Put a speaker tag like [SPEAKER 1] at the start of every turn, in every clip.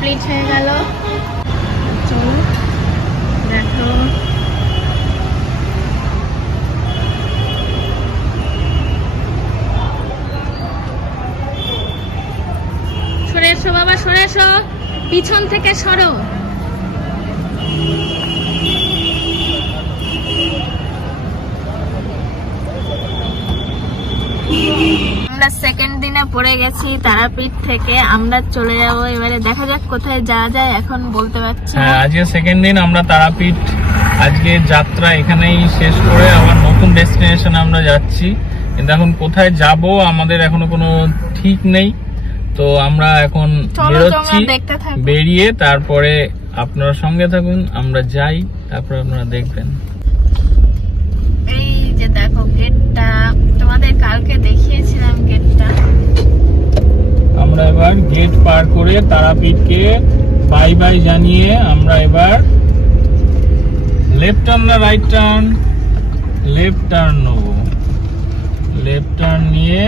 [SPEAKER 1] Complete হয়ে গেল। দেখো। সরে এসো বাবা সরে এসো। পিছন থেকে সরো। আমরা সেকেন্ড দিনে পড়ে গেছি তারাপীঠ থেকে। আমরা চলে যাব এবারে। দেখা যাক কোথায় যাওয়া যায় এখন বলতে পারছি।
[SPEAKER 2] হ্যাঁ আজকে সেকেন্ড দিন আমরা তারাপীঠ। আজকে যাত্রা এখানেই শেষ করে আবার নতুন ডেস্টিনেশন আমরা যাচ্ছি। কিন্তু এখন কোথায় যাব আমাদের এখনও কোনো ঠিক নেই। তো আমরা এখন বেরোচ্ছি। বেরিয়ে তারপরে আপনারা সঙ্গে থাকুন আমরা যাই তারপরে আপনারা দেখবেন
[SPEAKER 1] এই যে দেখো গেটটা তোমাদের কালকে দেখিয়েছিলাম গেটটা
[SPEAKER 2] আমরা এবার গেট পার করে তারাপীঠকে বাই বাই জানিয়ে আমরা এবার লেফট টার্ন না রাইট টার্ন লেফট টার্ন নেব। লেফট টার্ন নিয়ে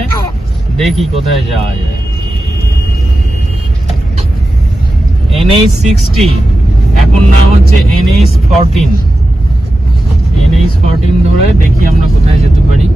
[SPEAKER 2] দেখি কোথায় যাওয়া যায়। এনএইচ সিক্সটি এখন নাম হচ্ছে এনএইচ ফোরটিন এনএইচ ফরটিন ধরে দেখি আমরা কোথায় যেতে পারি।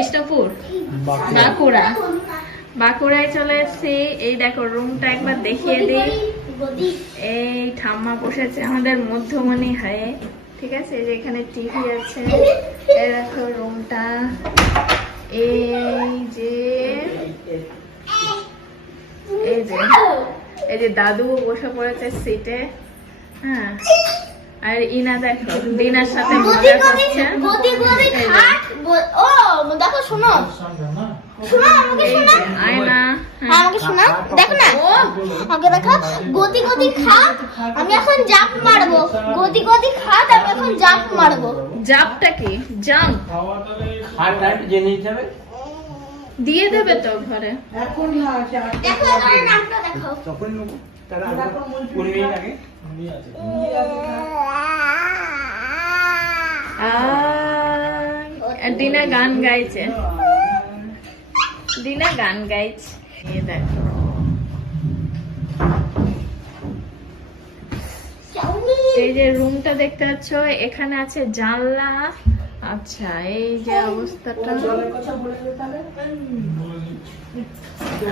[SPEAKER 1] বিষ্ণুপুর বাঁকুড়া। বাঁকুড়ায় চলে এসেছি। এই দেখো রুমটা একবার দেখিয়ে দিই। এই ঠাম্মা বসেছে আমাদের মধ্যমণি হয়ে। ঠিক আছে? এই যে এখানে টিভি আছে। এই দেখো রুমটা এই যে এই যে এই যে দাদু বসে পড়েছে সিটে হ্যাঁ? আর ইনা দেখো দিনার সাথে মজা করছে।
[SPEAKER 3] ও দেখো শোনো। শোনো আমাকে শোনো।
[SPEAKER 1] আয়না
[SPEAKER 3] হ্যাঁ,
[SPEAKER 1] হ্যাঁ।
[SPEAKER 3] আমাকে শোনা। দেখো না আমাকে দেখো গদি গদি খাট আমি এখন জাম্প মারবো। গদি খাট আমি এখন জাম্প মারবো।
[SPEAKER 1] জাপটা কি? জাম্প। দিয়ে দেবে তো ঘরে।
[SPEAKER 3] দেখো এখানে নামটা দেখো।
[SPEAKER 1] আর দিনা গান গাইছে। দিনা গান গাইছে। এই দেখো। এই যে রুমটা দেখতে পাচ্ছ, এখানে আছে জানলা। আচ্ছা এই যে অবস্থাটা।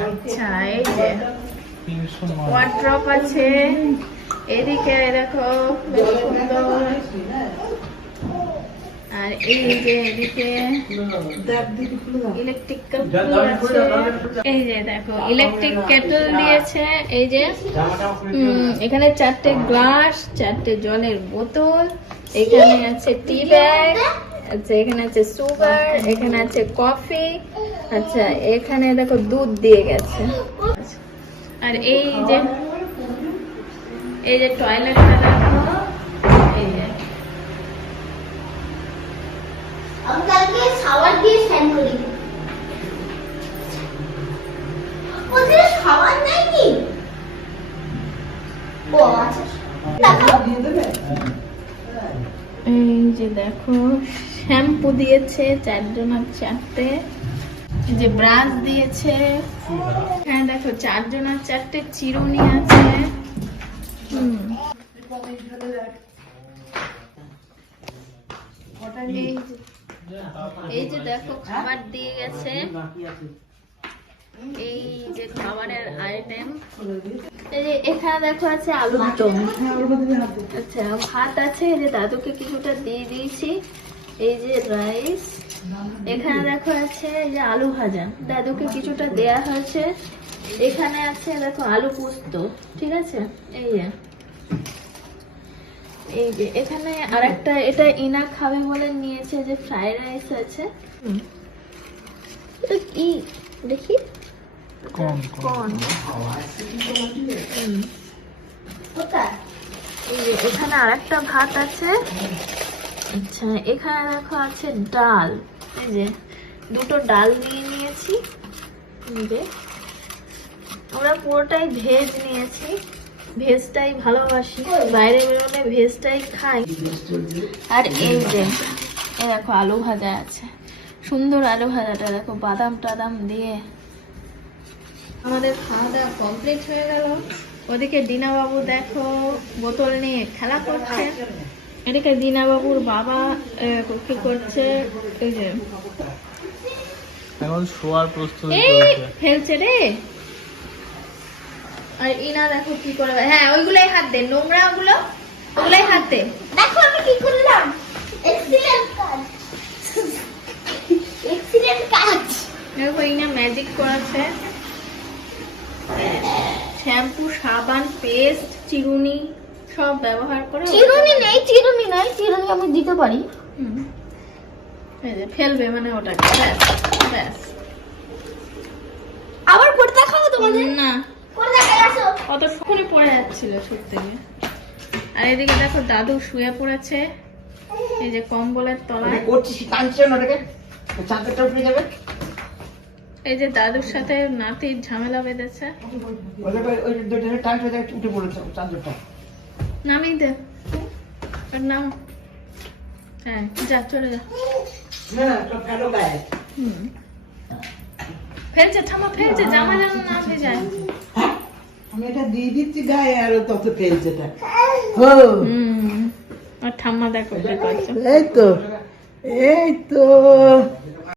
[SPEAKER 1] আচ্ছা এই যে। ওয়ার্ড্রপ আছে। এদিকে দেখো বেশ সুন্দর আর আর এই যে এদিকে ইলেকট্রিক এই যে দেখো ইলেকট্রিক কেটল দিয়েছে এই যে উম, এখানে চারটে গ্লাস চারটে জলের বোতল এখানে আছে টি ব্যাগ আচ্ছা এখানে আছে সুগার এখানে আছে কফি আচ্ছা এখানে দেখো দুধ দিয়ে গেছে। আর এই যে এই যে টয়লেটটা দেখো এই যে
[SPEAKER 3] আমি কালকে শাওয়ার দিয়ে স্নান করি। ওদের শাওয়ার নেই কি? ও আচ্ছা।
[SPEAKER 1] এই যে দেখো শ্যাম্পু দিয়েছে চারজন আর চারটে। যে ব্রাশ দিয়েছে। হ্যাঁ দেখো চারজন আর চারটে চিরুনি আছে। হুম। এই এই যে দেখো, খাবার দিয়ে গেছে। এই যে খাবারের আইটেম এখানে দেখো আছে দম আচ্ছা ভাত আছে, এই যে দাদুকে কিছুটা দিয়ে দিয়েছি। এই যে রাইস এখানে দেখো আছে এই যে আলু ভাজা। দাদুকে কিছুটা দেয়া হয়েছে। এখানে আছে, দেখো, আলু পোস্ত। ঠিক আছে? এই যে। এই যে এখানে আরেকটা এটা ইনা খাবে বলে নিয়েছে যে ফ্রাইড রাইস আছে। এটা কি? দেখি
[SPEAKER 2] কোন
[SPEAKER 1] কোন হুম।
[SPEAKER 3] কোথায়?
[SPEAKER 1] এই যে এখানে আরেকটা ভাত আছে। আচ্ছা এখানে দেখো আছে ডাল। এই যে দুটো ডাল নিয়ে নিয়েছি। আমরা পুরোটাই ভেজ নিয়েছি। ভেজটাই ভালোবাসি বাইরে বেরোলে ভেজটাই খাই। আর এই যে এই দেখো আলু ভাজা আছে। সুন্দর আলু ভাজাটা দেখো বাদাম টাদাম দিয়ে। আমাদের খাওয়া দাওয়া কমপ্লিট হয়ে গেল। ওদিকে দিনা বাবু দেখো বোতল নিয়ে খেলা করছে। এদিকে দিনা বাবুর বাবা কি করছে এই যে।
[SPEAKER 2] এখন শোয়ার প্রস্তুতি
[SPEAKER 1] এই রে। আর ইনা দেখো কি করে হ্যাঁ ওইগুলাই হাত দে। নোংরা ওগুলো ওগুলাই হাত দে।
[SPEAKER 3] দেখো আমি কি করলাম? এক্সিলেন্ট কাজ। এক্সিলেন্ট কাজ।
[SPEAKER 1] দেখো ইনা ম্যাজিক করেছে শ্যাম্পু সাবান পেস্ট চিরুনি সব ব্যবহার করে
[SPEAKER 3] চিরুনি নেই চিরুনি নাই চিরুনি আমি দিতে পারি।
[SPEAKER 1] ফেলবে মানে ওটাকে। ব্যাস ব্যাস।
[SPEAKER 3] আবার পরে দেখাবো তোমাদের?
[SPEAKER 1] না।
[SPEAKER 3] আসো
[SPEAKER 1] পড়ে যাচ্ছিল সুর থেকে আর এদিকে দেখো দাদু শুয়ে পড়েছে। এই যে কম্বলের তলায়।
[SPEAKER 4] চাদরটা উঠে যাবে?
[SPEAKER 1] এই যে দাদুর সাথে নাতির ঝামেলা বেঁধেছে।
[SPEAKER 4] উঠে পড়েছে চাদরটা।
[SPEAKER 1] নামিয়ে দে। নাম। হ্যাঁ যা চলে যা। ফেলছে থামা ফেলছে জামা যেন না ভেজায়।
[SPEAKER 4] আমি এটা দিয়ে দিচ্ছি গায়ে আরও তত ফেলছে এটা।
[SPEAKER 1] হুম। আর ঠাম্মা দেখো
[SPEAKER 4] এই তো এই তো।